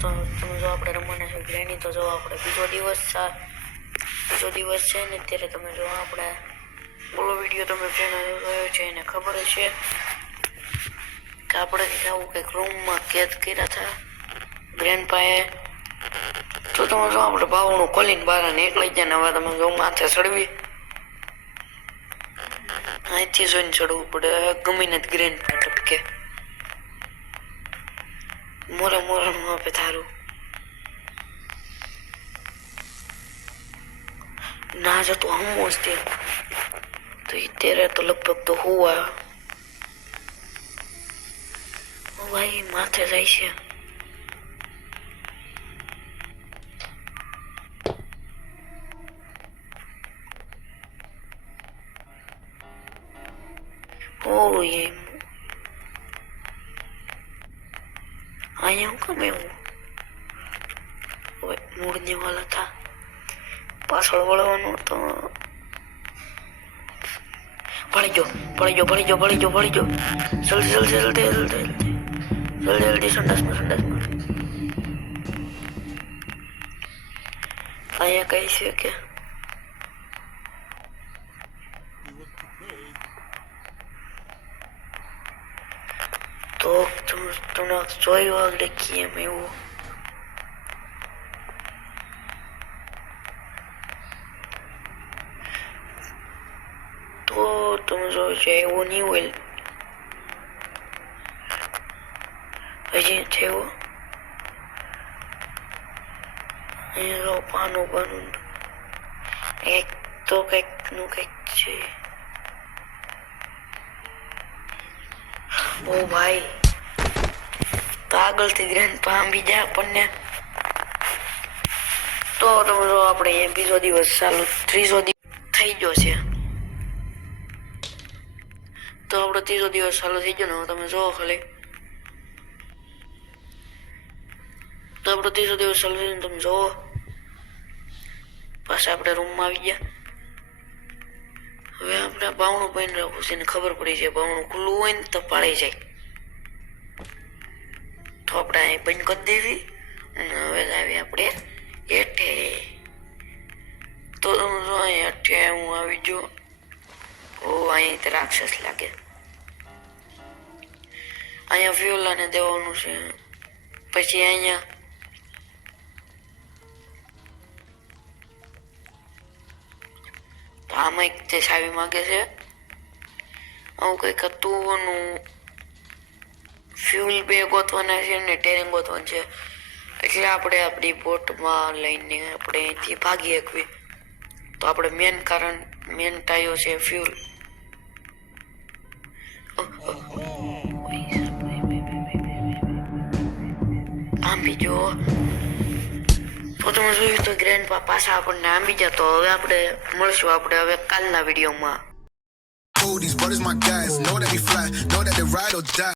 તો તમે જો આપણે રમવાના છે ગ્રેની. તો જો આપણે બીજો દિવસ છે ને ત્યારે તમે જો આપણે ઓલો વિડીયો તમે જેને જોયો છે એને ખબર છે કે આપણે આવું કંઈક રૂમમાં કેદ કર્યા હતા ગ્રેન્ડપાએ. તો તમે જો આપણે બાવણું ખોલીને બહાર નીકળી ગયા ને હવે તમે જો માથે ચડવી અહીંથી જોઈને ચડવું પડે ગમીને જ ગ્રેન્ડપા ટપકે મોરાનું આપે તારું ના જતો હમો જ તે તો અત્યારે તો લગભગ તો હોવા ભાઈ માથે જાય છે. ઓ એમ અહીંયા હું કામ એવું હવે મૂળને વાળા હતા પાછળ વળવાનું તો ભળી ગયો જલ્દી સંડાસમાં અહીંયા કઈ છે કે તો તમને જોયું આગળ કેમ એવું તો તમે જો છે એવું નહીં હોય હજી થયું અહીંયા પાનું એક તો કંઈકનું કંઈક છે. ઓ ભાઈ તો આગળથી ગ્રેન્ડપા આંબી જાય આપણને. તો તમે જો આપણે અહીંયા બીજો દિવસ ચાલુ ત્રીજો દિવસ થઈ ગયો છે. તો આપણો ત્રીજો દિવસ ચાલુ થઈ ગયો ને તમે જોવો ખાલી તો આપણો ત્રીજો દિવસ ચાલુ થયો તમે જોવો પાછા આપણે રૂમમાં આવી ગયા. હવે આપણે બાવણું પહેરી રાખવું છે ને ખબર પડી છે બાવણું ખુલ્લું હોય ને તો પાળી જાય તો આપણે અહીં બંધ કરી દેવી અને હવે આવી આપણે હેઠે. તો તમે જો અહીં હેઠે હું આવી ગયો. ઓ અહીં તો રાક્ષસ લાગે. અહીંયા ફ્યુલાને દેવાનું છે પછી અહીંયા આમાં એક તે ચાવી માગે છે આવું કંઈક હતું એનું ફ્યુલ બે ગોતવાના છે ને ટેરિંગ ગોતવાનું છે એટલે આપણે આપણી બોટમાં લઈને આપણે અહીંથી ભાગી શકવી. તો આપણે મેન ટાયો છે ફ્યુલ. આંબી જો તો તમે જોયું તો ગ્રેન્ડપા પાછા આપણને આંબી ગયા. તો હવે આપણે મળશું આપણે હવે કાલના વિડીયોમાં. These brothers my guys, know that we fly, know that they ride or die.